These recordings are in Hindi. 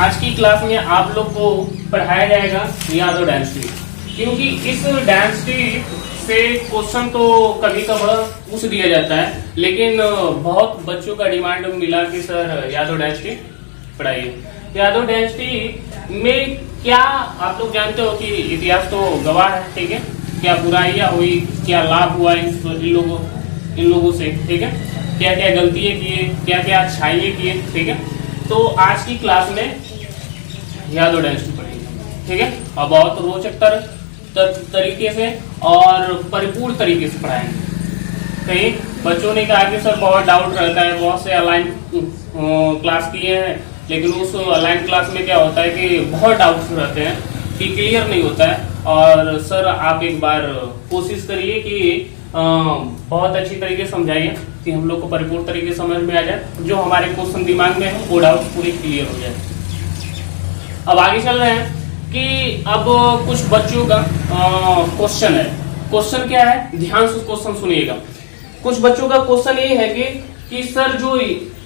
आज की क्लास में आप लोग को पढ़ाया जाएगा यादव डांस टी, क्योंकि इस डांस टी से क्वेश्चन तो कभी कभार पूछ दिया जाता है, लेकिन बहुत बच्चों का डिमांड मिला कि सर यादव डांस टी पढ़ाइए। यादव डांस टी में क्या आप लोग जानते हो कि इतिहास तो गवाह है, ठीक है, क्या बुराइयां हुई, क्या लाभ हुआ इन लोगों से, ठीक है, क्या क्या गलतियां किए, क्या क्या अच्छाइयां किए, ठीक है। तो आज की क्लास में यादव डांस टी पढ़ेंगे, ठीक है, और बहुत रोचक तरीके से और परिपूर्ण तरीके से पढ़ाएंगे। कहीं बच्चों ने कहा कि सर बहुत डाउट रहता है, बहुत से अलाइन क्लास किए हैं, लेकिन उस अलाइन क्लास में क्या होता है कि बहुत डाउट्स रहते हैं कि क्लियर नहीं होता है। और सर आप एक बार कोशिश करिए कि बहुत अच्छी तरीके से समझाइए कि हम लोग को परिपूर्ण तरीके से समझ में आ जाए, जो हमारे क्वेश्चन दिमाग में है वो डाउट पूरी क्लियर हो जाए। अब आगे चल रहे हैं कि अब कुछ बच्चों का क्वेश्चन है। क्वेश्चन क्या है, ध्यान से क्वेश्चन सुनिएगा। कुछ बच्चों का क्वेश्चन ये है कि सर जो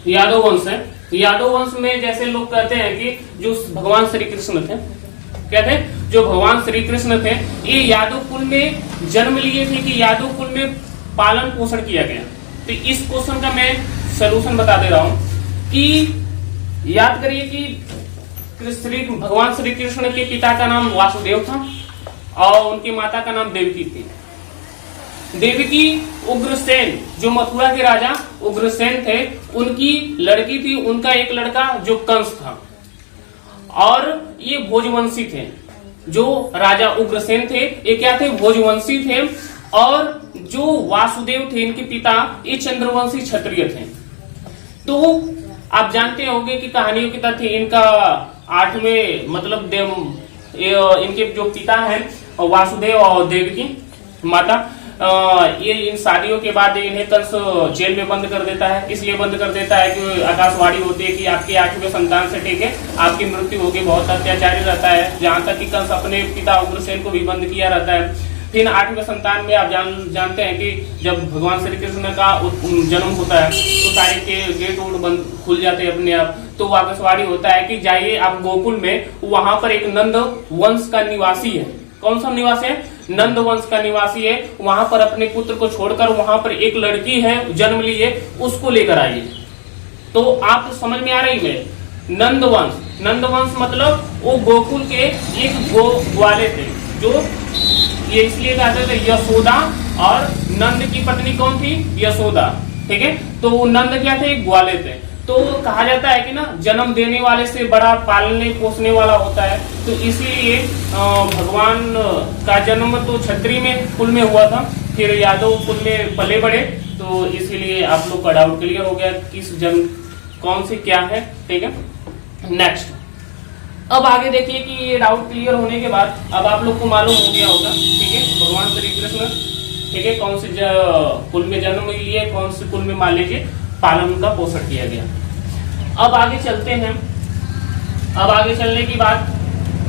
यादव वंश है, यादव वंश में जैसे लोग कहते हैं कि जो भगवान श्री कृष्ण थे, कहते हैं जो भगवान श्री कृष्ण थे, ये यादव कुल में जन्म लिए थे कि यादव कुल में पालन पोषण किया गया। तो इस क्वेश्चन का मैं सलूशन बता दे रहा हूं कि याद करिए कि भगवान श्री कृष्ण के पिता का नाम वासुदेव था और उनकी माता का नाम देवकी थी। देवकी उग्रसेन, जो मथुरा के राजा उग्रसेन थे, उनकी लड़की थी, उनका एक लड़का जो कंस था, और ये भोजवंशी थे। जो राजा उग्रसेन थे ये क्या थे, भोजवंशी थे। और जो वासुदेव थे इनके पिता, ये चंद्रवंशी क्षत्रिय थे। तो आप जानते होंगे कि कहानियों की तथ्य इनका 8वें मतलब इनके जो पिता हैं वासुदेव और देवकी माता, ये इन शादियों के बाद इन्हें कंस जेल में बंद कर देता है। इसलिए बंद कर देता है कि आकाशवाणी होती है कि आपके 8वें संतान से, ठीक है, आपकी मृत्यु होगी। बहुत अत्याचारी रहता है, जहां तक कि कंस अपने पिता उग्रसेन को भी बंद किया रहता है। फिर 8वें संतान में आप जानते हैं कि जब भगवान श्री कृष्ण का जन्म होता है तो सारे के गेट बंद खुल जाते हैं अपने आप। तो आकाशवाणी होता है कि जाइए आप गोकुल में, वहां पर एक नंद वंश का निवासी है। कौन सा निवासी है, नंद वंश का निवासी है। वहां पर अपने पुत्र को छोड़कर वहां पर एक लड़की है जन्म ली है, उसको लेकर आइए। तो आप समझ में आ रही है, नंद वंश मतलब वो गोकुल के एक ग्वाले थे, जो ये इसलिए कहते थे यशोदा, और नंद की पत्नी कौन थी, यशोदा, ठीक है। तो नंद क्या थे, ग्वाले थे। तो कहा जाता है कि ना जन्म देने वाले से बड़ा पालने पोसने वाला होता है। तो इसीलिए भगवान का जन्म तो क्षत्रिय में कुल में हुआ था, फिर यादव कुल में पले बड़े। तो इसीलिए आप लोग का डाउट क्लियर हो गया किस जन्म कौन से क्या है, ठीक है। नेक्स्ट, अब आगे देखिए कि ये डाउट क्लियर होने के बाद अब आप लोग को मालूम हो गया होगा, ठीक है, भगवान श्री कृष्ण, ठीक है, कौन से कुल में जन्म लिए, कौन से कुल में मान लीजिए पालन का पोषण किया गया। अब आगे चलते हैं। अब आगे चलने की बात,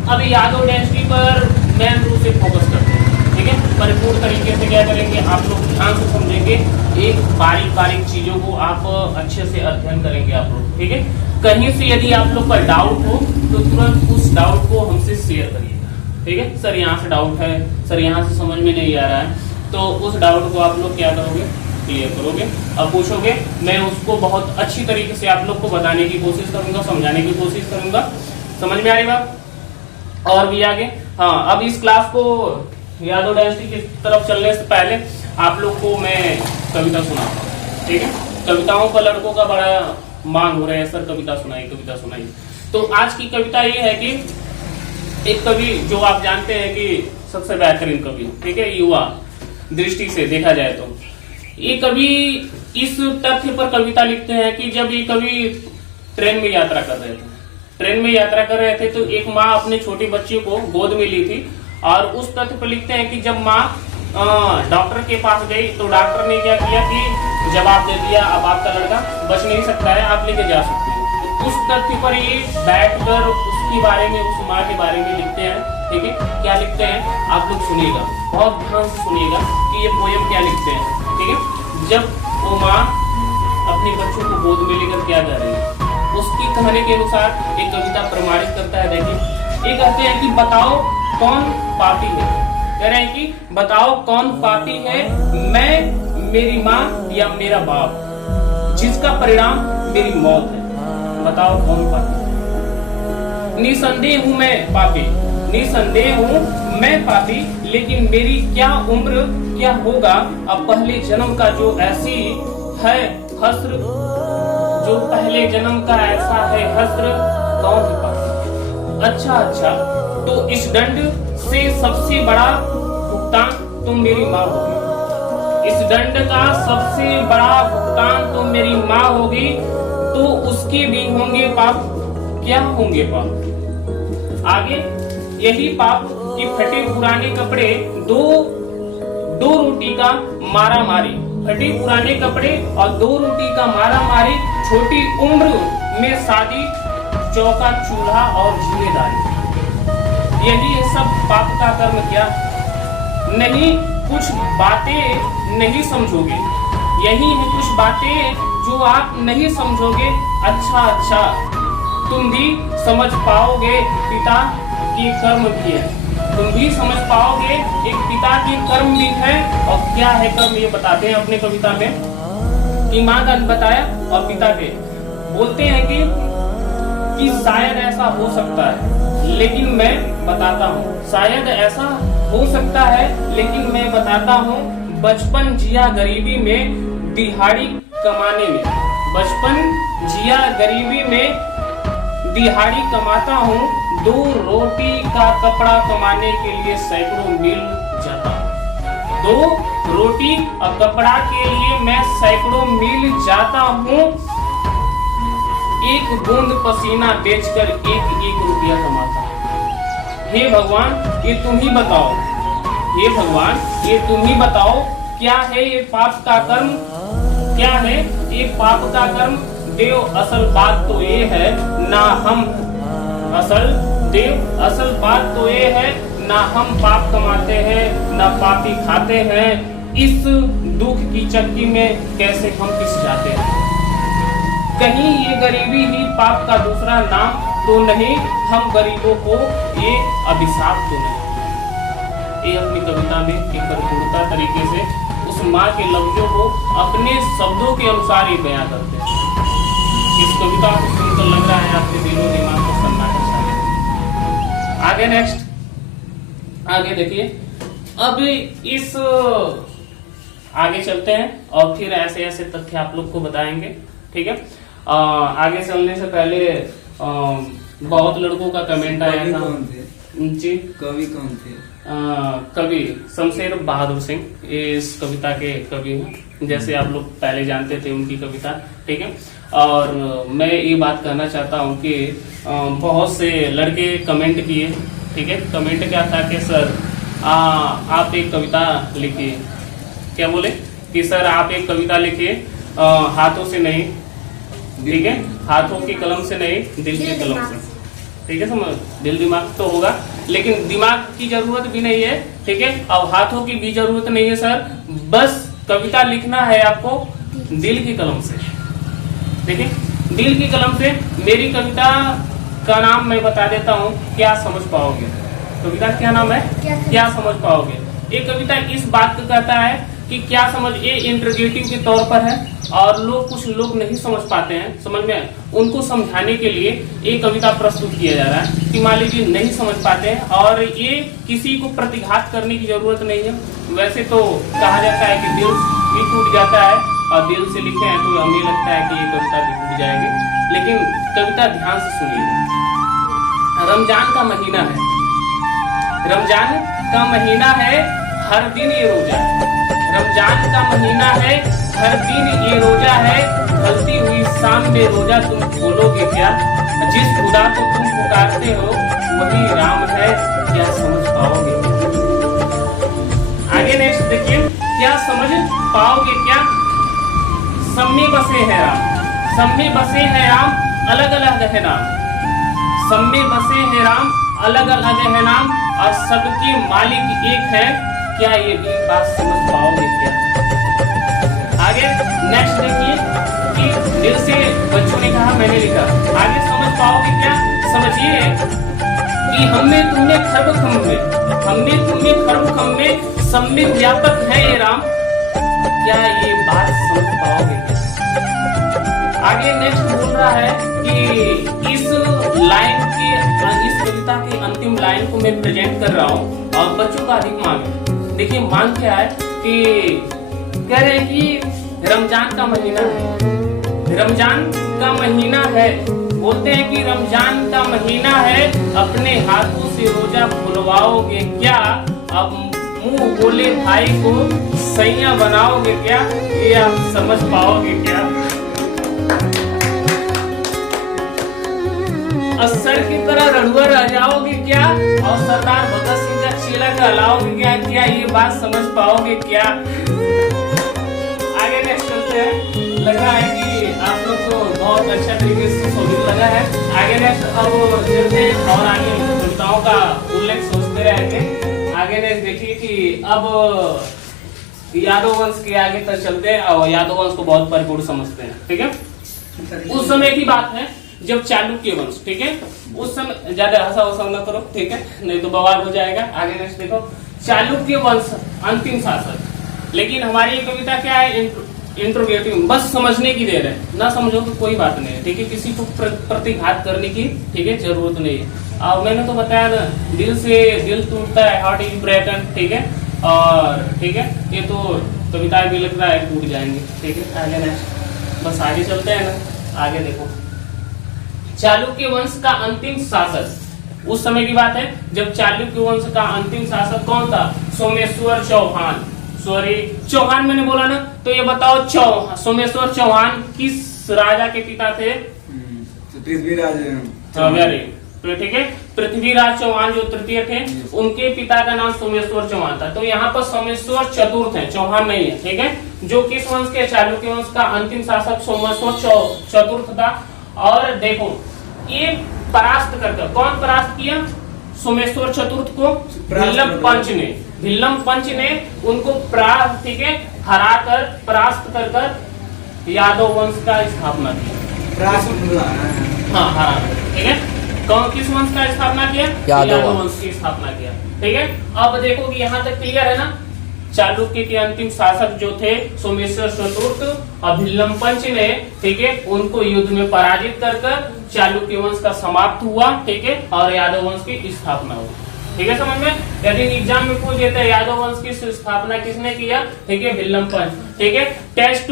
अब यादव डायनेस्टी पर मेन रूप से फोकस करते हैं, ठीक है। परिपूर्ण तरीके से क्या करेंगे, आप लोग ध्यान से समझेंगे, एक बारीक चीजों को आप अच्छे से अध्ययन करेंगे आप लोग, ठीक है। कहीं से यदि आप लोग का डाउट हो तो तुरंत उस डाउट को हमसे शेयर करिएगा, ठीक है। सर यहाँ से डाउट है, सर यहाँ से समझ में नहीं आ रहा है, तो उस डाउट को आप लोग क्या करोगे, क्लियर करोगे। अब पूछोगे, मैं उसको बहुत अच्छी तरीके से आप लोग को बताने की कोशिश करूंगा, समझाने की कोशिश करूंगा। समझ में आ रही बात। और भी आगे, हाँ, अब इस क्लास को यादव डायनेस्टी की तरफ चलने से पहले आप लोग को मैं कविता सुनाता हूँ, ठीक है। कविताओं का लड़कों का बड़ा मांग हो रहा है, सर कविता सुनाइए। तो आज की कविता ये है कि एक कवि जो आप जानते हैं कि सबसे बेहतरीन कवि, ठीक है, युवा दृष्टि से देखा जाए तो ये कवि इस तथ्य पर कविता लिखते हैं कि जब ये कवि ट्रेन में यात्रा कर रहे थे तो एक माँ अपने छोटे बच्चे को गोद में ली थी, और उस तथ्य पर लिखते हैं कि जब माँ डॉक्टर के पास गई तो डॉक्टर ने क्या किया कि जवाब दे दिया, अब आपका लड़का बच नहीं सकता है, आप लेके जा सकते हैं। उस तथ्य पर ये बैठकर उसके बारे में, उस माँ के बारे में लिखते हैं, ठीक है। क्या लिखते हैं आप लोग सुनिएगा, बहुत ध्यान से सुनिएगा कि ये पोयम क्या लिखते हैं, ठीक है। जब वो माँ अपने बच्चों को गोद में लेकर क्या कर रही है, उसकी कहने के अनुसार एक कविता प्रमाणित करता है। देखिए ये कहते हैं कि बताओ कौन पापी है, कह रहे हैं कि बताओ कौन पापी है, मैं, मेरी माँ या मेरा बाप, जिसका परिणाम मेरी मौत है। बताओ कौन पापी है। निसंदेह हूँ मैं पापी, निसंदेह हूँ मैं पापी, लेकिन मेरी क्या उम्र क्या होगा अब पहले जन्म का जो ऐसी है हस्र, जो पहले जन्म का ऐसा है हस्र, कौन है पापी। अच्छा, तो इस दंड से सबसे बड़ा भुगतान तो मेरी माँ होगी, इस दंड का सबसे बड़ा भुगतान तो मेरी माँ होगी, तो उसके भी होंगे पाप। क्या होंगे पाप? आगे यही पाप कि फटे पुराने कपड़े, दो रोटी का मारा मारी, फटे पुराने कपड़े और 2 रोटी का मारा मारी, छोटी उम्र में शादी, चौका चूल्हा और जिम्मेदारी। यही है सब पाप का कर्म क्या? नहीं कुछ बातें नहीं समझोगे, यही है कुछ बातें जो आप नहीं समझोगे। अच्छा, तुम भी समझ पाओगे पिता की कर्म भी है, तुम भी समझ पाओगे एक पिता की कर्म भी है। और क्या है कर्म, ये बताते हैं अपने कविता में कि माँ का बताया और पिता के बोलते हैं कि शायद ऐसा हो सकता है लेकिन मैं बताता हूँ, शायद ऐसा हो सकता है लेकिन मैं बताता हूँ, बचपन जिया गरीबी में दिहाड़ी कमाने में, बचपन जिया गरीबी में दिहाड़ी कमाता हूँ, 2 रोटी का कपड़ा कमाने के लिए सैकड़ों मील जाता हूँ, 2 रोटी और कपड़ा के लिए मैं सैकड़ों मील जाता हूँ, 1 बूंद पसीना बेचकर 1 रुपया कमाता हूँ। हे भगवान ये तुम ही बताओ, हे भगवान ये तुम ही बताओ, क्या है ये पाप का कर्म, क्या है ये पाप का कर्म। देव असल बात तो ये है ना हम असल बात तो ये है ना हम पाप कमाते हैं ना पापी खाते हैं, इस दुख की चक्की में कैसे हम पिस जाते हैं। कहीं ये गरीबी ही पाप का दूसरा नाम तो नहीं, हम गरीबों को ये अभिशाप तो नहीं। ये अपनी कविता में एक परिपूर्णता तरीके से उस माँ के लफ्जों को अपने शब्दों के अनुसार ही बयां करते हैं। इस कविता को सुनकर लग रहा है आपके दिलो दिमाग को सन्नाटा छा गया। आगे नेक्स्ट, आगे देखिए, अब इस आगे चलते हैं और फिर ऐसे ऐसे तथ्य आप लोग को बताएंगे, ठीक है। आगे चलने से पहले बहुत लड़कों का कमेंट आया था। जी कवि कौन थे? कवि शमशेर बहादुर सिंह इस कविता के कवि हैं, जैसे आप लोग पहले जानते थे उनकी कविता, ठीक है। और मैं ये बात कहना चाहता हूँ कि बहुत से लड़के कमेंट किए, ठीक है। कमेंट क्या था कि सर आप एक कविता लिखिए, क्या बोले कि सर आप एक कविता लिखिए, हाथों से नहीं, ठीक है, हाथों की कलम से नहीं, दिल की कलम से, ठीक है। समझ, दिल दिमाग तो होगा लेकिन दिमाग की जरूरत भी नहीं है, ठीक है, और हाथों की भी जरूरत नहीं है सर, बस कविता लिखना है आपको दिल की कलम से, ठीक है, दिल की कलम से। मेरी कविता का नाम मैं बता देता हूँ, क्या समझ पाओगे। कविता क्या नाम है, क्या समझ पाओगे। ये कविता इस बात को कहता है कि क्या समझ, ये इंटरोगेटिव के तौर पर है और कुछ लोग नहीं समझ पाते हैं, समझ में, उनको समझाने के लिए ये कविता प्रस्तुत किया जा रहा है कि मान लीजिए नहीं समझ पाते हैं, और ये किसी को प्रतिघात करने की जरूरत नहीं है। वैसे तो कहा जाता है कि दिल भी टूट जाता है और दिल से लिखे हैं तो हमें लगता है कि ये कविता भी टूट जाएगी, लेकिन कविता ध्यान से सुनिएगा। रमजान का महीना है, रमजान का महीना है, हर दिन ये रोजा है, रमजान का महीना है, हर दिन ये रोजा है, ढलती हुई शाम में रोजा तुम खोलोगे क्या, जिस खुदा को तुम पुकारते हो वही राम है, क्या समझ पाओगे। आगे नेक्स्ट देखिए, क्या समझ पाओगे क्या। सब में बसे हैं राम, सब में बसे हैं राम, अलग अलग है नाम, सब में बसे हैं राम, अलग अलग है नाम, और सबके मालिक एक है, क्या ये भी बात समझ पाओगे क्या। आगे नेक्स्ट देखिए कि दिल से बच्चों ने कहा, मैंने लिखा। आगे समझ पाओगे क्या? समझिए कि हमने तुमने खर्ब खम्बे, हमने तुमने खर्ब खम्बे सम्यक व्यापक है ये राम। क्या ये बात समझ पाओगे क्या? आगे नेक्स्ट बोल रहा है कि इस लाइन की, इस कविता की अंतिम लाइन को मैं प्रेजेंट कर रहा हूँ और बच्चों का अधिक मांग है। देखिए मांग क्या है कि कह रहे हैं कि रमजान का महीना है, रमजान का महीना है, बोलते हैं कि रमजान का महीना है, अपने हाथों से रोजा खुलवाओगे क्या? अब मुंह बोले भाई को सैया बनाओगे क्या? ये आप समझ पाओगे क्या? असर की तरह रड़ुआ रह जाओगे क्या? और सरदार भगत सिंह का चेला कहलाओगे क्या? क्या ये बात समझ पाओगे क्या? आगे नेक्स्ट चलते हैं। लग रहा है कि आप लोग को बहुत अच्छा तरीके से समझ लगा है। आगे नेक्स्ट अब चलते हैं और आगे कविताओं का उल्लेख सोचते रहेंगे। आगे नेक्स्ट देखिए कि अब यादव वंश के आगे तक चलते हैं और यादव वंश को बहुत परिपूर्ण समझते हैं। ठीक है, उस समय की बात है जब चालुक्य वंश, ठीक है, उस समय ज्यादा हंसा वसा न करो, ठीक है, नहीं तो बवाल हो जाएगा। आगे नेक्स्ट देखो, चालुक्य वंश अंतिम शासक। लेकिन हमारी कविता क्या है? इंट्रोगेटिव, बस समझने की देर है, ना समझो तो कोई बात नहीं है। ठीक है, किसी को प्रतिघात करने की, ठीक है, जरूरत नहीं है। और मैंने तो बताया ना, दिल से दिल टूटता है, हार्ट इज ब्रोकन, ठीक है, और ठीक है, ये तो कविताएं भी लग रहा है टूट जाएंगे। ठीक है, आगे नेक्स्ट, बस आगे चलते हैं ना। आगे देखो, चालुक्य वंश का अंतिम शासक, उस समय की बात है जब चालुक्य वंश का अंतिम शासक कौन था? सोमेश्वर चौहान। सॉरी, चौहान मैंने बोला ना, तो ये बताओ सोमेश्वर चौहान किस राजा के पिता थे? पृथ्वीराज। ठीक है, पृथ्वीराज चौहान जो तृतीय थे, उनके पिता का नाम सोमेश्वर चौहान था। तो यहाँ पर सोमेश्वर चतुर्थ है, चौहान नहीं है। ठीक है, जो किस वंश के? चालुक्य वंश का अंतिम शासक सोमेश्वर चतुर्थ था। और देखो, ये परास्त करके, कौन परास्त किया? सोमेश्वर चतुर्थ को भिल्लम पंच ने, भिल्लम पंच ने उनको ठीक है हराकर, परास्त कर यादव वंश का स्थापना किया। हाँ, हरा, ठीक है, कौन किस वंश का स्थापना किया? यादव वंश की स्थापना किया। ठीक है, अब देखो कि यहाँ तक क्लियर है ना। चालुक्य के अंतिम शासक जो थे सोमेश्वर चतुर्थ और भिल्लम पंच ने, ठीक है, उनको युद्ध में पराजित कर चालुक्य वंश का समाप्त हुआ। ठीक है, और यादव वंश की स्थापना हुई। ठीक है, समझ में? यदि एग्जाम में पूछ देते हैं यादव वंश की स्थापना किसने किया? ठीक है, भिल्लम पंच। ठीक है, टेस्ट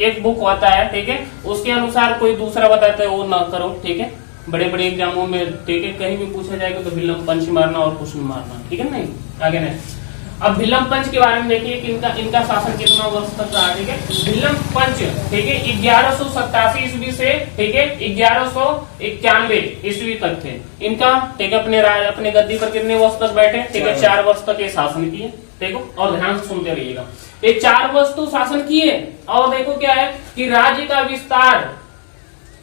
एक बुक होता है, ठीक है, उसके अनुसार कोई दूसरा बताता है वो ना करो। ठीक है, बड़े बड़े एग्जामों में, ठीक है, कहीं भी पूछा जाएगा तो भिल्लम पंच मारना और कुछ नहीं मारना। ठीक है, नहीं आगे नहीं। अब भिल्लम पंच के बारे में देखिए कि इनका शासन कितना वर्ष तक रहा। ठीक है, भिल्लम पंच, ठीक है, 1187 ईस्वी से, ठीक है, 1191 ईस्वी तक थे इनका। ठीक है, अपने गद्दी पर कितने वर्ष तक बैठे? ठीक है, 4 वर्ष तक ये शासन किए। देखो, और ध्यान से सुनते रहिएगा, ये 4 वर्ष तो शासन किए। और देखो क्या है कि राज्य का विस्तार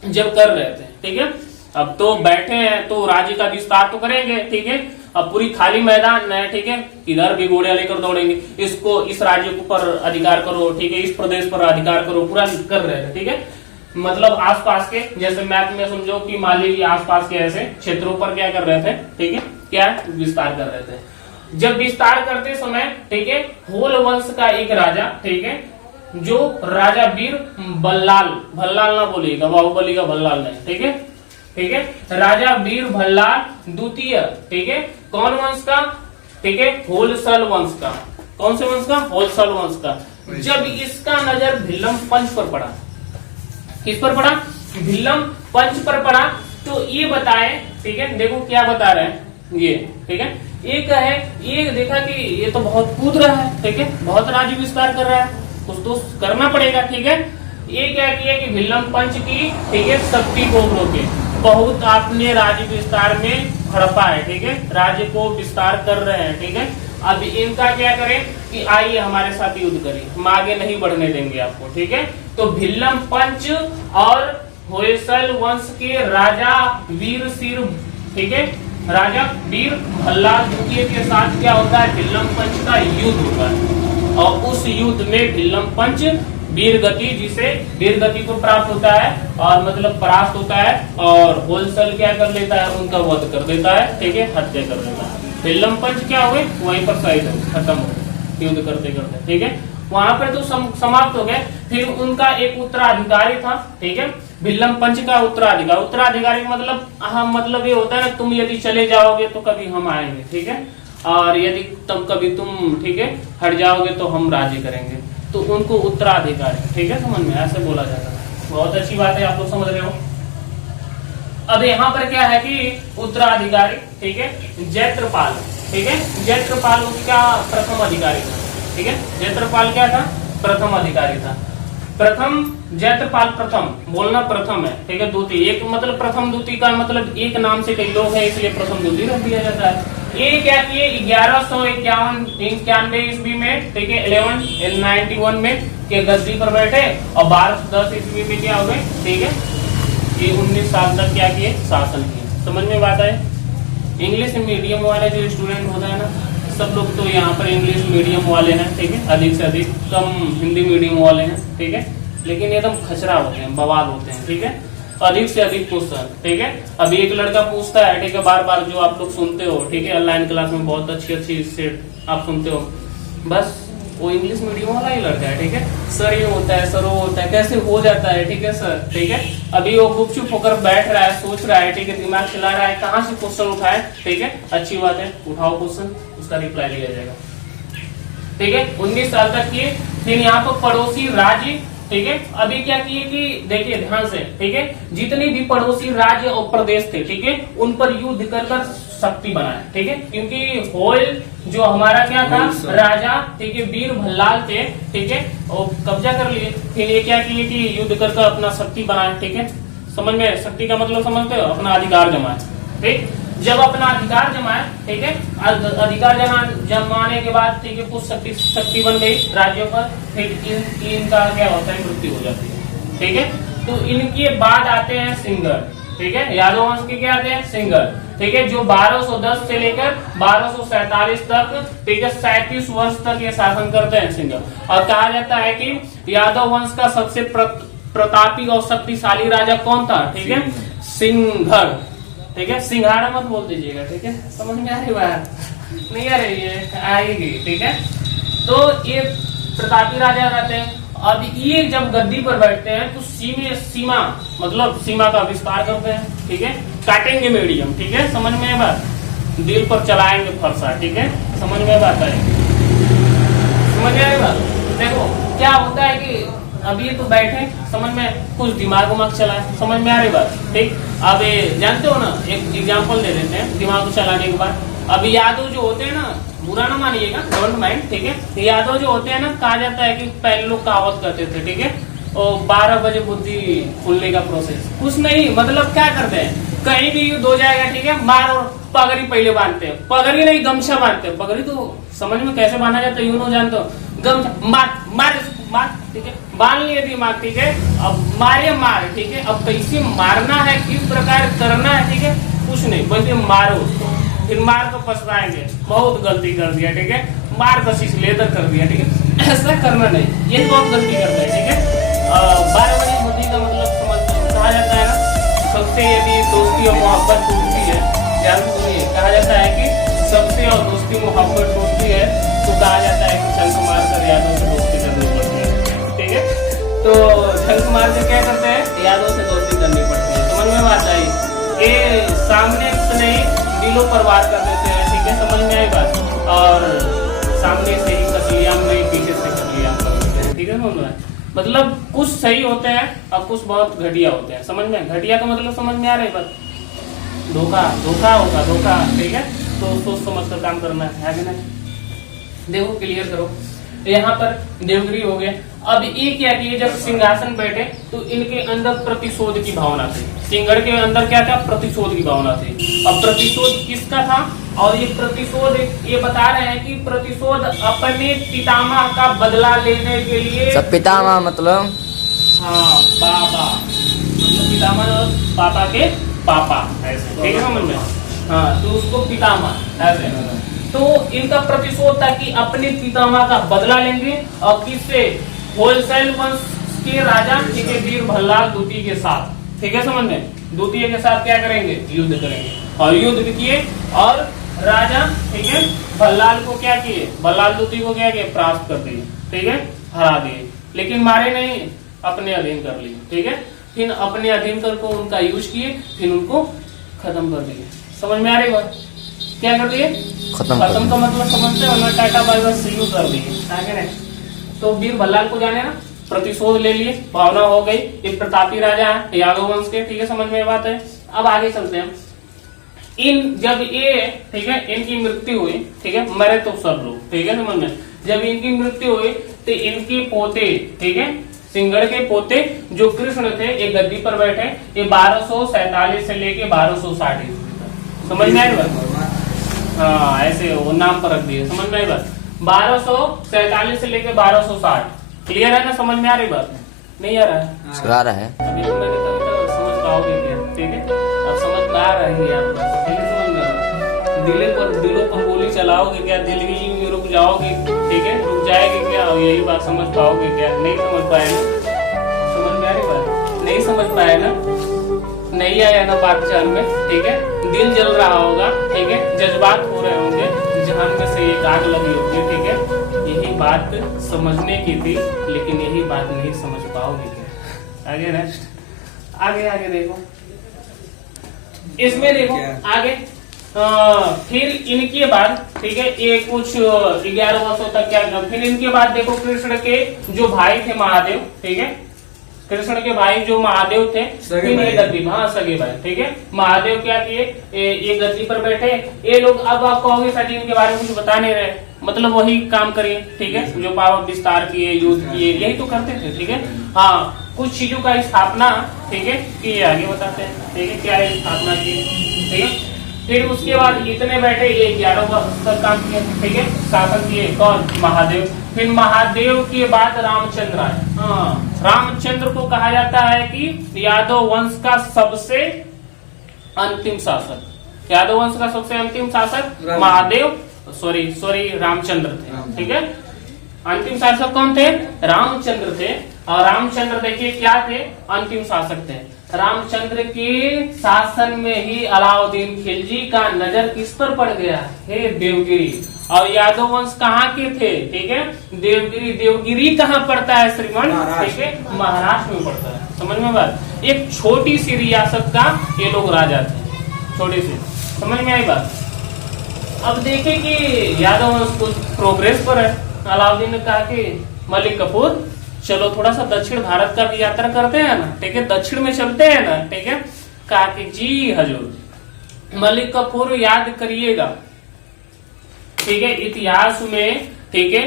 जब कर रहे थे, ठीक है, अब तो बैठे हैं तो राज्य का विस्तार तो करेंगे। ठीक है, अब पूरी खाली मैदान है, ठीक है, इधर भी घोड़े लेकर दौड़ेंगे, इसको इस राज्य पर अधिकार करो, ठीक है, इस प्रदेश पर अधिकार करो, पूरा कर रहे थे। ठीक है, मतलब आसपास के, जैसे मैप में समझो कि माली आसपास के ऐसे क्षेत्रों पर क्या कर रहे थे? ठीक है, क्या विस्तार कर रहे थे। जब विस्तार करते समय, ठीक है, होल वंश का एक राजा, ठीक है, जो राजा वीर भल्लाल, भल्लाल ना बोलिएगा, बाहुबली का भल्लाल नहीं, ठीक है, ठीक है, राजा वीर भल्लाल द्वितीय, ठीक है, कौन वंश का? ठीक है, होलसल वंश का। कौन से वंश का? होलसल वंश का। जब इसका नजर भिल्लम पंच पर पड़ा, किस पर पड़ा? भिल्लम पंच पर पड़ा, तो ये बताए, ठीक है, देखो क्या बता रहे हैं ये, ठीक है, एक है, ये देखा कि ये तो बहुत कूद रहा है, ठीक है, बहुत राज्य विस्तार कर रहा है, कुछ तो करना पड़ेगा। ठीक है, ये क्या किया कि भिल्लम पंच की, ठीक है, शक्ति को रोके, बहुत आपने राज्य विस्तार में हड़पा है। ठीक है, राज्य को विस्तार कर रहे हैं। ठीक है, अब इनका क्या करें कि आइए हमारे साथ युद्ध करें, हम आगे नहीं बढ़ने देंगे आपको। ठीक है, तो भिल्लम पंच और होयसल वंश के राजा वीर सिर, ठीक है, राजा वीर भल्लाल द्वितीय के साथ क्या होता है? भिल्लम पंच का युद्ध होता है, और उस युद्ध में भिल्लम पंच वीर गति, जिसे वीर गति को प्राप्त होता है और मतलब परास्त होता है, और होलसेल क्या कर लेता है, उनका वध कर देता है, ठीक है, हत्या कर देता है। फिल्म पंच क्या हुए, वहीं पर शहीद खत्म हो गए युद्ध करते करते, ठीक है, वहां पर तो समाप्त हो गए। फिर उनका एक उत्तराधिकारी था, ठीक है, भिल्लम पंच का उत्तराधिकारी। उत्तराधिकारी मतलब ये होता है ना, तुम यदि चले जाओगे तो कभी हम आएंगे, ठीक है, और यदि कभी तुम, ठीक है, हट जाओगे तो हम राज्य करेंगे, तो उनको उत्तराधिकारी, ठीक है, समझ में ऐसे बोला जाता है। बहुत अच्छी बात है, आप लोग समझ रहे हो। अब यहाँ पर क्या है कि उत्तराधिकारी, ठीक है, जैत्रपाल, ठीक है, जैत्रपाल उसका प्रथम अधिकारी था, ठीक है, जैत्रपाल क्या था, प्रथम अधिकारी था। प्रथम जैत्रपाल, प्रथम बोलना प्रथम है, ठीक है, द्वितीय, एक मतलब प्रथम द्वितीय का मतलब एक नाम से कई लोग हैं, इसलिए प्रथम द्वितीय रख दिया जाता है। ये क्या किए 1191 ईस्वी में, ठीक है, 1191 में के गद्दी पर बैठे, और 1210 ईस्वी में क्या हो गए, ठीक है, ये 19 साल तक क्या किए, शासन किए। समझ में बात है। इंग्लिश मीडियम वाले जो स्टूडेंट होता है ना, सब लोग तो यहाँ पर इंग्लिश मीडियम वाले हैं, ठीक है, अधिक से अधिक, कम हिंदी मीडियम वाले हैं, ठीक है, लेकिन एकदम खचरा होते हैं, बवाल होते हैं, ठीक है, अधिक से अधिक क्वेश्चन, ठीक है। अभी एक लड़का पूछता है, ठीक है, बार बार जो आप लोग सुनते हो, ठीक है, ऑनलाइन क्लास में बहुत अच्छी सेट आप सुनते हो, बस वो इंग्लिश मीडियम वाला ही लड़का है, ठीक है, सर ये होता है, सर वो होता है, कैसे हो जाता है, ठीक है सर, ठीक है। अभी वो गुपचुप होकर बैठ रहा है, सोच रहा है, ठीक है, दिमाग चला रहा है, कहाँ से क्वेश्चन उठाए, ठीक है, अच्छी बात है, उठाओ क्वेश्चन, उसका रिप्लाई लिया जाएगा, ठीक है। 19 साल तक किए। फिर यहाँ पर पड़ोसी राज्य, ठीक है, अभी क्या किए कि देखिए ध्यान से, ठीक है, जितने भी पड़ोसी राज्य और प्रदेश थे, ठीक है, उन पर युद्ध कर शक्ति बनाए, ठीक है, क्योंकि होयल जो हमारा क्या था, राजा, ठीक है, वीर भल्लाल थे, ठीक है, और कब्जा कर लिए। फिर ये क्या किए कि युद्ध कर अपना शक्ति बनाए, ठीक है, समझ में, शक्ति का मतलब समझते हो, अपना अधिकार जमाए, ठीक। जब अपना अधिकार जमाए, ठीक है, अधिकार जमाने के बाद, ठीक है, कुछ शक्ति बन गई राज्यों पर, फिर इनका क्या होता है, मृत्यु हो जाती है, ठीक है। तो इनके बाद आते हैं सिंगर, ठीक है, यादव वंश के क्या आते हैं, सिंगर, ठीक है, जो 1210 से लेकर 1247 तक, ठीक है, 37 वर्ष तक ये शासन करते हैं सिंगर। और कहा जाता है कि यादव वंश का सबसे प्रतापी और शक्तिशाली राजा कौन था, ठीक है, सिंघर, ठीक है, सिंघाड़ा मत बोल दीजिएगा, ठीक है, समझ में आ रही बात, नहीं आ रही है, आएगी, ठीक है। तो ये प्रतापी राजा रहते हैं। अब ये जब गद्दी पर बैठते हैं तो सीमा मतलब सीमा का विस्तार करते हैं, ठीक है, काटेंगे मीडियम, ठीक है, समझ में बात, दिल पर चलाएंगे फरसा, ठीक है, समझ में बात है, समझ में आएगा। देखो क्या होता है कि अभी तो बैठे, समझ में कुछ दिमाग चला है, समझ में आ रही बात, ठीक। अब जानते हो ना, एक एग्जांपल दे देते हैं दिमाग चलाने के बाद। अब यादव जो होते हैं ना, बुरा ना मानिएगा, डोंट माइंड, ठीक है, यादव जो होते हैं ना, कहा जाता है कि पहले लोग कहावत करते थे, ठीक है, और 12 बजे बुद्धि खुलने का प्रोसेस, कुछ नहीं, मतलब क्या करते हैं, कहीं भी युद्ध हो जाएगा, ठीक है, मार और पगड़ी पहले बांधते हैं, पगड़ी नहीं गमछा बांधते हैं, पगड़ी तो समझ में कैसे बांधा जाता है, यूं नो जानते हो, गमछा मार, ठीक है, बांध लिए दिमाग, ठीक है, अब मारे मार, ठीक है, अब कैसे मारना है, किस प्रकार करना है, ठीक है, कुछ नहीं, बस ये मारो उसको, फिर मार को पछताएंगे, बहुत गलती कर दिया, ठीक है, मार कशिश लेदर कर दिया, ठीक है, ऐसा करना नहीं, ये बहुत गलती करता है, ठीक है। 12 बजे बुद्धि का मतलब कहा जाता है ना, सबसे यदि दोस्ती और मोहब्बत टूटती है, ध्यान सुनिए, कहा जाता है कि सबसे और दोस्ती मोहब्बत टूटती है तो कहा जाता है कि शंख मार कर यादव से दोस्ती करनी पड़ती है, ठीक है। तो शंख मार कर क्या करते हैं, यादव से दोस्ती करनी पड़ती है, समझ में बात आई। ये सामने से नहीं दिलों पर वार कर देते हैं, ठीक है, समझ में आई बात, और सामने से ही कतलियाम नहीं, पीछे से कतलियाम कर देते हैं, ठीक है, समझ में, मतलब कुछ सही होते हैं और कुछ बहुत घटिया होते हैं, समझ में, घटिया का मतलब समझ में आ रही बात, धोखा होगा, धोखा, ठीक है, तो सोच समझ कर काम करना है कि नहीं। देखो क्लियर करो, यहाँ पर देवगिरी हो गया। अब ये क्या किए, जब सिंहासन बैठे तो इनके अंदर प्रतिशोध की भावना थी, सिंगर के अंदर क्या था, प्रतिशोध की भावना थी। अब प्रतिशोध किसका था, और ये प्रतिशोध ये बता रहे हैं कि प्रतिशोध अपने पितामह का बदला लेने के लिए, सब पितामह मतलब हाँ पापा, मतलब पितामह पापा के पापा, ऐसे, ठीक है, समझ में, हाँ, तो उसको पितामह ऐसे। तो इनका प्रतिशोध था कि अपने पितामह का बदला लेंगे, और किससे, होलसेल वंश के राजा, ठीक है, वीर भल्लाल द्वितीय के साथ, ठीक है, समझ में, द्वितीय के साथ क्या करेंगे, युद्ध करेंगे, और युद्ध भी किए, और राजा, ठीक है, भल्लाल को क्या किए, भल्लाल द्वितीय को क्या किए, परास्त कर दिए, ठीक है, हरा दिए, लेकिन मारे नहीं, अपने अधीन कर लिए, ठीक है, फिर अपने अधीन करके उनका यूज किए, फिर उनको खत्म कर दिए। समझ में आ रही बात, क्या कर दिए, खत्म का मतलब समझते हो ना, tata bye bye see you कर दिए, आगे नहीं। तो वीर भल्लाल को जाने ना, प्रतिशोध ले लिए, भावना हो गई, एक प्रतापी राजा है यादव वंश के, ठीक है, समझ में बात है। अब आगे चलते हैं, जब ये, ठीक है, इनकी मृत्यु हुई, ठीक है, मरे तो सब लोग, ठीक है, समझ में, जब इनकी मृत्यु हुई तो इनके पोते, ठीक है, सिंगड़ के पोते जो कृष्ण थे, ये गद्दी पर बैठे, ये 1247 से लेके 1260 तक, समझ में आई बात, हाँ ऐसे वो नाम पर रख दिए, समझ में आई बात, 1247 से लेके 1260, क्लियर है ना, समझ में आ रही बात, नहीं आ रहा है, आ रहा है, अभी मैंने कहा समझ पाओगे क्या, ठीक है, अब समझ में आ रही है आपको, समझ में दिलों पर गोली चलाओगे क्या, दिल ही रुक जाओगे, ठीक है, रुक जाएगी क्या, यही बात समझ पाओगे क्या, नहीं समझ पाए ना, समझ में आ रही बात, नहीं समझ पाए ना, नहीं आया ना बात जान में, ठीक है, दिल जल रहा होगा, ठीक है, जज्बात हो रहे होंगे, जहान में से एक आग लगी होगी, ठीक है, यही बात समझने की थी, लेकिन यही बात नहीं समझ पाओगे क्या। आगे नेक्स्ट, आगे देखो, इसमें देखो आगे, फिर इनके बाद, ठीक है, ये कुछ 11 वर्षों तक क्या, फिर इनके बाद देखो कृष्ण के जो भाई थे महादेव, ठीक है, कृष्ण के भाई जो महादेव थे, फिर ये गद्दी, हाँ सगे भाई, ठीक है, महादेव क्या किए, ये गद्दी पर बैठे, ये लोग, अब आप कहोगे सर इनके बारे में कुछ बता नहीं रहे, मतलब वही काम करिए, ठीक है, जो पावर विस्तार किए, युद्ध किए, यही तो करते थे, ठीक है, हाँ कुछ चीजों का स्थापना, ठीक है, कि आगे बताते हैं, ठीक है, क्या स्थापना की, ठीक है, फिर उसके बाद इतने बैठे, ये 11 वर्ष तक काम किए, ठीक है, शासन किए, कौन, महादेव, फिर महादेव के बाद रामचंद्र आए, हाँ रामचंद्र को कहा जाता है कि यादव वंश का सबसे अंतिम शासक, यादव वंश का सबसे अंतिम शासक महादेव, सॉरी रामचंद्र थे, ठीक है, अंतिम शासक कौन थे, रामचंद्र थे, और रामचंद्र देखिए क्या थे, अंतिम शासक थे। रामचंद्र के शासन में ही अलाउद्दीन खिलजी का नजर किस पर पड़ गया, हे देवगिरी, और यादव वंश कहाँ के थे, ठीक है, देवगिरी, देवगिरी कहाँ पड़ता है श्रीमान, ठीक है, महाराष्ट्र में पड़ता है, समझ में बात, एक छोटी सी रियासत का ये लोग राजा थे, छोटी सी, समझ में आई बात। अब देखे कि यादव वंश कुछ प्रोग्रेस पर है, अलाउद्दीन ने कहा कि मलिक कफूर चलो थोड़ा सा दक्षिण भारत का भी यात्रा करते हैं ना, ठीक है, दक्षिण में चलते हैं ना, ठीक है, कहा कि जी हजूर, मलिक कफूर याद करिएगा, ठीक है, इतिहास में, ठीक है,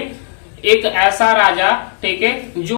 एक ऐसा राजा, ठीक है, जो